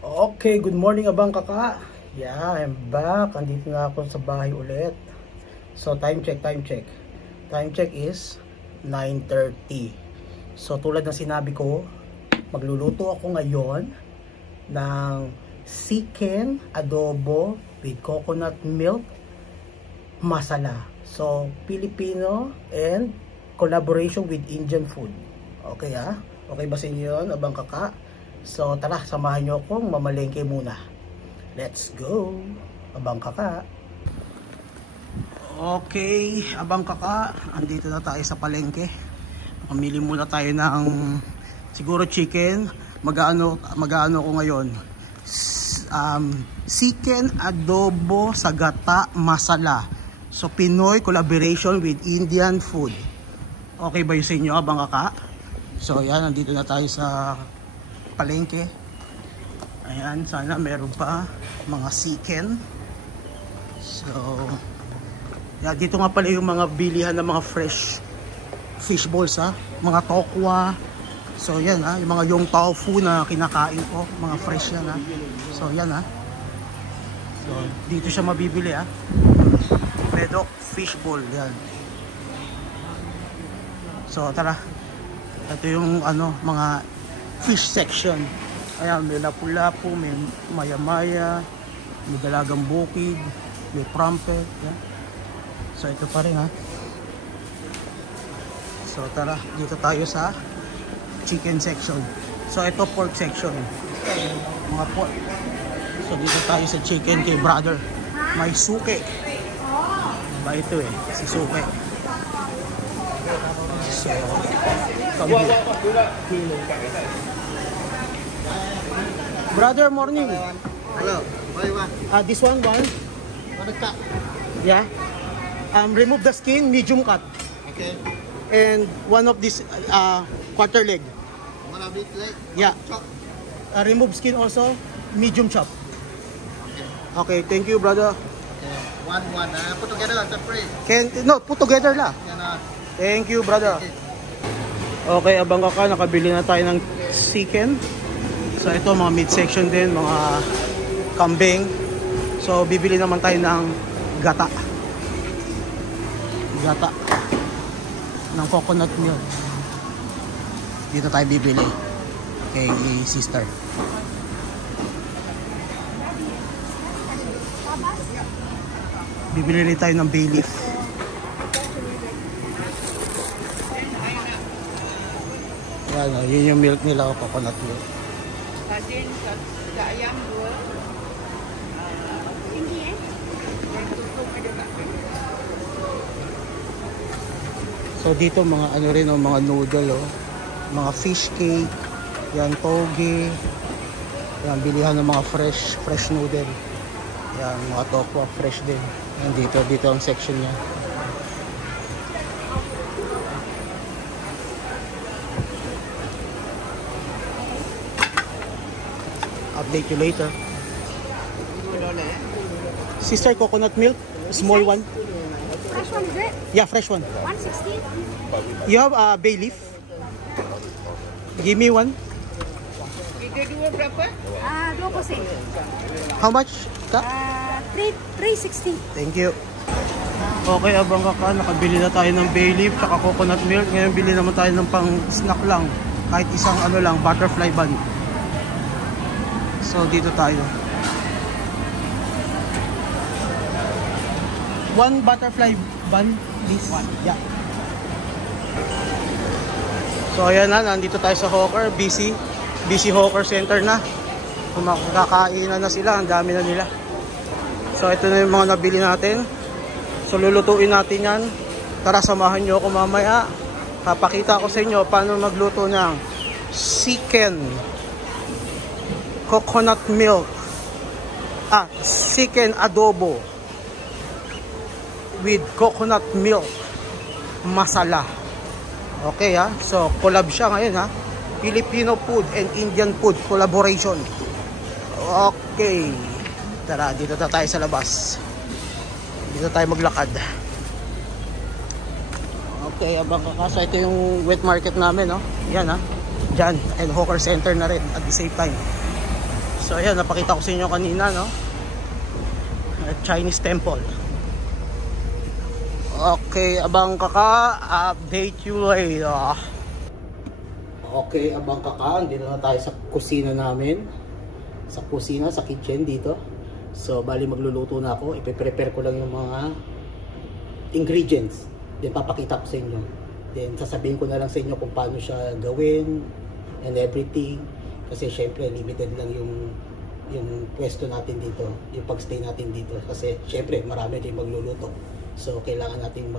Okay, good morning abang kaka. Yeah, I'm back. Andito na ako sa bahay ulit. So, time check. Time check is 9:30. So, tulad ng sinabi ko, magluluto ako ngayon ng chicken adobo with coconut milk masala. So, Filipino and collaboration with Indian food. Okay ah? Okay ba sa inyo yun, abang kaka? So tara, samahan nyo akong mamalengke muna. Let's go, abang kaka. Okay, abang kaka, andito na tayo sa palengke. Mamili muna tayo ng siguro chicken. Mag-aano ko ngayon. Chicken adobo sa gata masala. So Pinoy collaboration with Indian food. Okay ba yun sa inyo, abang kaka? So yan, andito na tayo sa palengke. Ayan, sana meron pa mga chicken. So yan, dito nga pala yung mga bilihan ng mga fresh fish balls ha, mga tokwa. So yan ha, yung mga yung tofu na kinakain ko, mga fresh yan ha. So yan ha. So dito siya mabibili ha. Pedok fish ball yan. So tara, ito yung ano, mga fish section. Ayan, may lapu-lapu, may maya-maya, may dalagang bukid, may trumpet. Yan. So ito pa rin ha. So tara, dito tayo sa chicken section. So ito pork section, mga pork. So dito tayo sa chicken kay brother. May suke. Ba ito eh, si suke. So brother, morning. Hello. This one. Yeah. Remove the skin, medium cut. Okay. And one of this quarter leg. One of it leg. Yeah. Chop. Remove skin also, medium chop. Okay. Okay, thank you, brother. Okay. One. Put together separate. Put together la. Thank you, brother. Okay, abang kaka, nakabili na tayo ng chicken. So ito mga midsection din, mga kambing. So bibili naman tayo ng gata ng coconut milk. Dito tayo bibili kay sister. Bibili rin tayo ng bay leaf. Yan, yun yung milk nila, coconut milk. So dito mga ano rin, mga noodle, mga fish cake, yan toge, yan bilihan ng mga fresh noodle, yan mga tokwa fresh din. Yan dito ang section niya. Update you later. Sister, coconut milk, small one. Fresh one, is it? Yeah, fresh one. 160? You have bay leaf? Give me one. Dua po sih. How much? 360. Thank you. Okay, abang kaka, nakabili na tayo ng bay leaf at coconut milk. Ngayon bili naman tayo ng pang snack lang. Kahit isang ano lang, butterfly bun. So dito tayo. One butterfly bun, please. One. Yeah. So ayan na, nandito tayo sa Hawker, busy Hawker Center na. Kumakainan na sila, ang dami na nila. So ito na yung mga nabili natin. So lulutuin natin yan. Tara, samahan nyo ako mamaya. Papakita ko sa inyo paano magluto ng chicken coconut milk, chicken adobo with coconut milk masala. Okay ha, so collab siya ngayon ha, Filipino food and Indian food collaboration. Okay, tara, dito na tayo sa labas, dito tayo maglakad. Okay, abang kakasa, ito yung wet market namin, no? Yan ha, dyan, and hawker center na rin at the same time. So ayan, napakita ko sa inyo kanina, no? Chinese temple. Okay, abang kaka, update you later. Okay, abang kaka, dito na tayo sa kusina namin. Sa kusina, sa kitchen dito. So bali magluluto na ako. Ipe-prepare ko lang yung mga ingredients. Then papakita ko sa inyo. Then sasabihin ko na lang sa inyo kung paano siya gawin and everything. Kasi syempre limited lang yung pwesto natin dito, yung pagstay natin dito. Kasi syempre marami din magluluto. So kailangan natin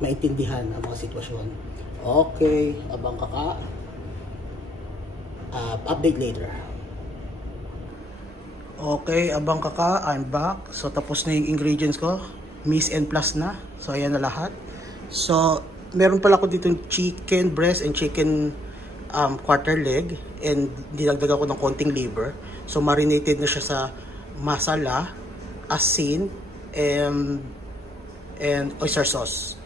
maintindihan ang mga sitwasyon. Okay, abang kaka. Update later. Okay, abang kaka, I'm back. So tapos na yung ingredients ko. Miss and plus na. So ayan na lahat. So meron pala ako dito chicken breast and chicken quarter leg, and dinagdagan ko ng konting liver. So marinated na siya sa masala, asin, and oyster sauce.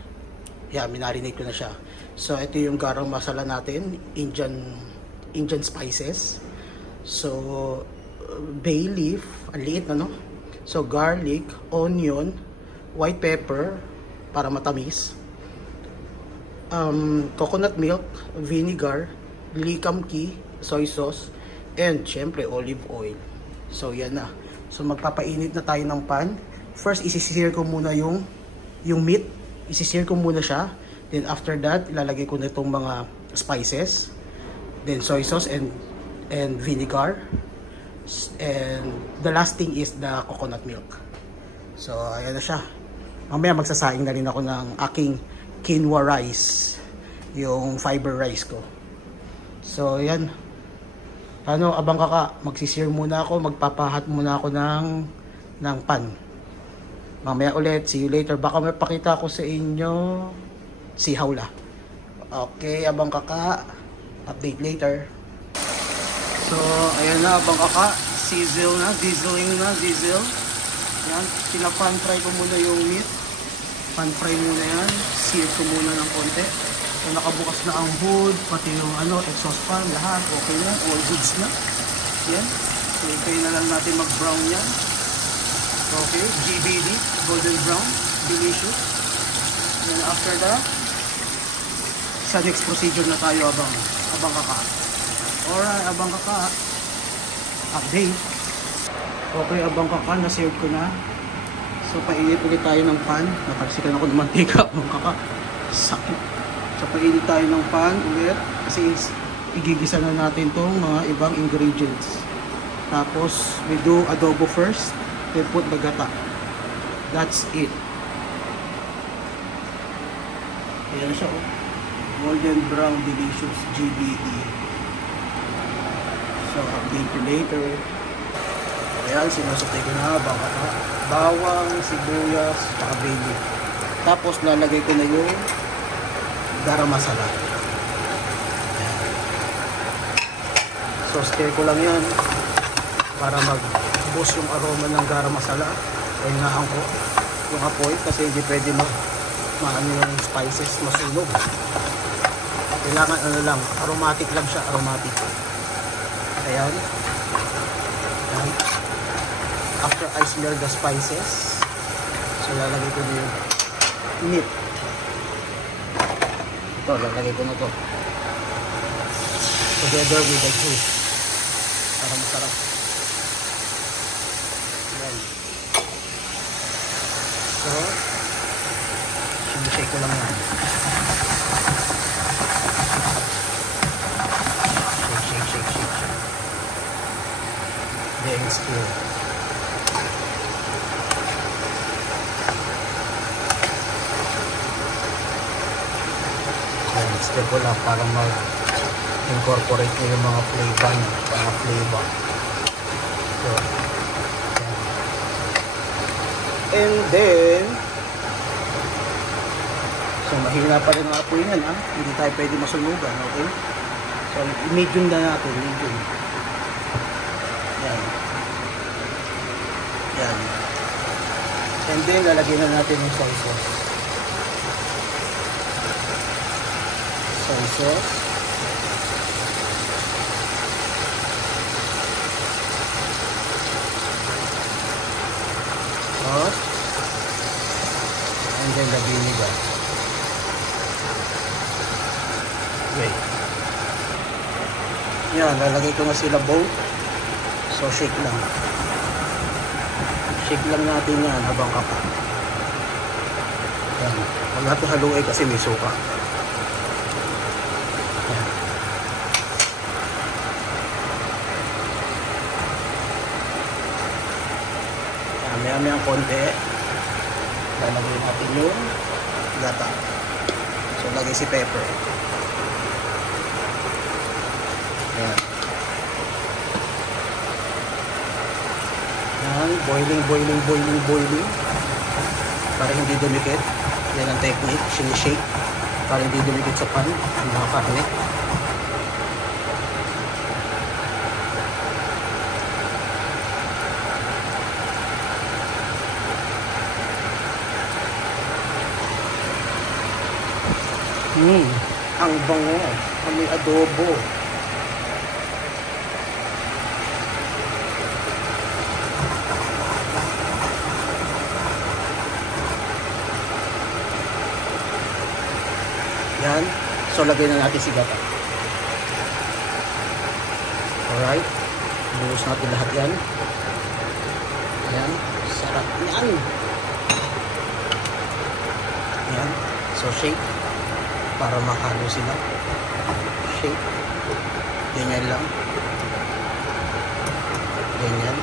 Yeah, minarinate ko na siya. So ito yung garam masala natin, Indian spices. So bay leaf, ang liit na, no? So garlic, onion, white pepper para matamis, coconut milk, vinegar, likamki, soy sauce, and syempre olive oil. So yan na. So magpapainit na tayo ng pan. First isi-sear ko muna yung meat. Isi-sear ko muna siya. Then after that, ilalagay ko na itong mga spices. Then soy sauce and vinegar. And the last thing is the coconut milk. So ayan na siya. Mamaya magsasaing na rin ako ng aking quinoa rice, yung fiber rice ko. So yan. Ano, abang kaka, magsisir muna ako, magpapahat muna ako ng pan. Mamaya ulit, see you later. Baka may pakita ko sa inyo si Hawla. Okay, abang kaka, update later. So ayan na, abang kaka, sizzle na, sizzle. Yan, pan fry ko muna yung meat. Pan fry muna yan, sear ko muna ng konti. So nakabukas na ang hood, pati yung exhaust fan, lahat okay na, all goods na. Yan. So ikay na lang natin mag-brown yan. Okay, GBD, golden brown, delicious. And after that, sa next procedure na tayo abang kaka. Alright, abang kaka. Update. Okay, abang kaka, na-serve ko na. So painit ulit tayo ng pan. Nakalsikan ako ng mantika, abang kaka. Sakit. So painit tayo ng pan ulit kasi igigisa na natin tong mga ibang ingredients. Tapos we do adobo first, then put the gata. That's it. Ayan siya, oh. Golden brown delicious GBE. So update you later. Ayan, sinusutay ko na bawang, sibuyas, tsaka bay leaf. Tapos lalagay ko na yung garam masala. So stir ko lang yan para mag-boost yung aroma ng garam masala. Pahingahan ko yung apoy kasi hindi pwede maano yung spices masunog. Kailangan lang, aromatic lang siya, aromatic. Ayan. Ayan. After I smell the spices, so lalagay ko na yung meat. Ito, lalagay ko na to together with the juice para masarap. Ayan. So sinishake ko lang yan. Shake. Then stir. Stir ko lang para mag-incorporate ko yung mga flavor. So, and then so mahina pa rin ang apoy yan, ha? Hindi tayo pwede masunugan, okay? So medium na natin, medium. Yan. And then lalagyan na natin yung soy sauce. then the vinegar. Wait. Yan, lalagay ko na sila both. So shake lang. Shake lang natin yan habang kapa. Yan. Huwag natin haluin kasi may suka. Yan. Maya-maya ang konti. Lalagay natin yung gata. So lagay si pepper. Ayan. Ayan. Boiling. Para hindi dumikit. Yan ang technique. Shake. Para hindi dumikit sa pan. Ang mga karne. Ang bango. May adobo. Yan. So, lagay na natin si gata. Alright. Buhos natin lahat yan. Yan. Sarap yan. Yan. So, shake. Para makalo sila. Shake. Ganyan lang. Ganyan.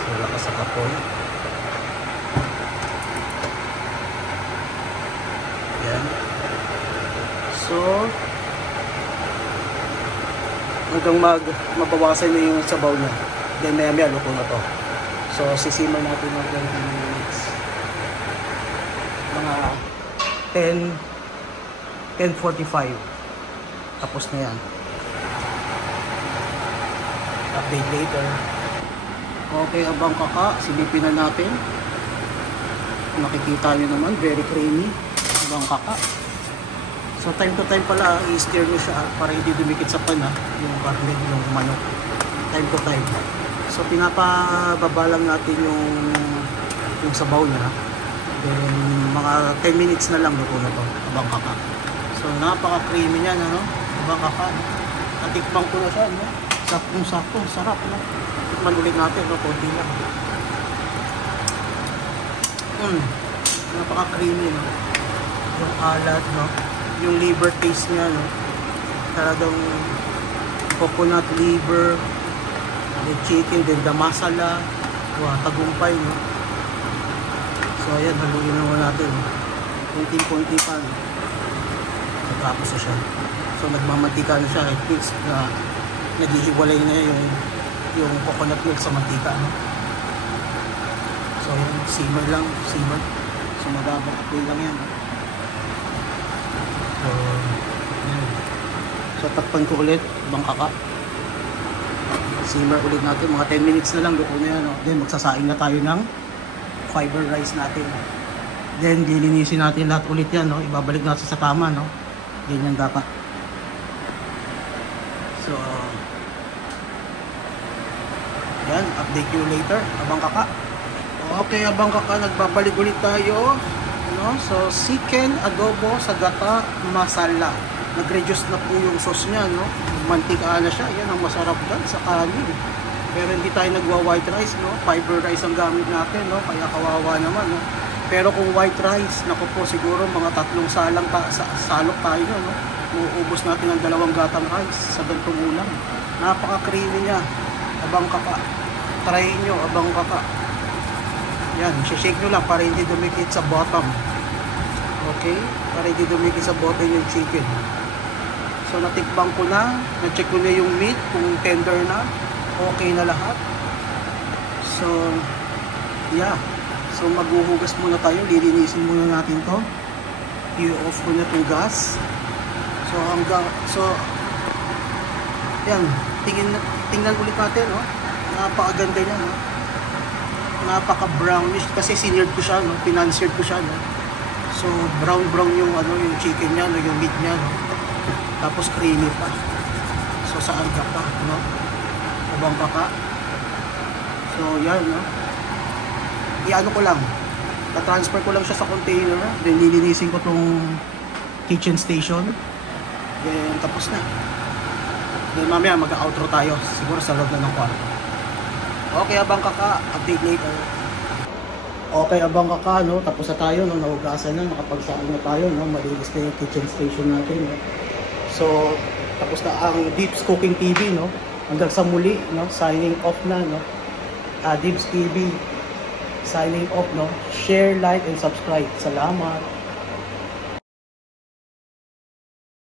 So, lakas sa kapon. Yan. So, hanggang mabawasan na yung sabaw niya. Then, maya luto na to. So, sisimmer natin ng 20 minutes. Mga 10:45. Tapos na yan. Update later. Okay, abang kaka. Silipin na natin. Nakikita nyo naman, very creamy. Abang kaka. So time to time pala, i-stir nyo siya para hindi dumikit sa pan, yung karne, yung manok. Time to time. So pinapababa lang natin yung sabaw niya. Then mga 10 minutes na lang luto na to, abang kaka. So napaka-creamy niyan, abang kaka. Natikman ko na siya, saktong-sakto, sarap, tikman ulit natin, konti lang. Napaka-creamy, yung alat, yung liver taste niya, talagang coconut liver, the chicken, then the masala, tagumpay, so ayan, haluin naman natin, konti-konti pa, tapos na siya. So nagmamantika na siya, it means na naghihiwalay na yung coconut milk sa mantika, so ayan, simmer lang, so mababa lang yan. So, yan. So takpan ko ulit, abang kaka. Simmer ulit natin, mga 10 minutes na lang, luto na yan. Then magsasaing na tayo ng fiber rice natin. Then lilinisin natin lahat ulit yan, ibabalik natin sa tama, ganyan dapat. So yan, update you later, abang kaka. Okay, abang kaka, nagbabalik ulit tayo. So chicken adobo sa gata masala. Nag-reduce na po yung sauce niya, mantika na siya. Yan ang masarap dyan sa kanin. Pero hindi tayo nagwa-white rice, fiber rice ang gamit natin, kaya kawawa naman, Pero kung white rice, naku po, siguro mga 3 salok tayo, Mauubos natin ang 2 gatang rice sa gantong ulam. Napaka-creamy niya. Abang kaka. Try nyo, abang kaka. Yan, shake nyo lang para hindi dumikit sa bottom. Okay? Para hindi dumikit sa bottom yung chicken. So, natikbang ko na. Na-check ko na yung meat kung tender na. Okay na lahat. So, yeah. So, maghuhugas muna tayo. Lilinisin muna natin to. I-off ko na itong gas. So, yan. Tingnan ulit natin, Napakaganda niya, Napaka-brownish kasi sinird ko siya, pinanseared ko siya, So brown yung yung chicken niya, yung meat niya, Tapos creamy pa. So saan ka pa, Abang kaka. So yan, I-ano ko lang. Na-transfer ko lang siya sa container. Then lilinisin ko tong kitchen station. Then tapos na. Then mamaya mag-outro tayo. Siguro sa loob na ng kwarto. Okay, abang kaka. Update later. Okay, abang kaka, no? Tapos na tayo, no? Nahugasan na, nakapagsain na tayo, no? Malinis na yung kitchen station natin, no? So, tapos na ang Deeps Cooking TV, no? Hanggang sa muli, no? Signing off na, no? Deeps TV signing off, no? Share, like, and subscribe. Salamat!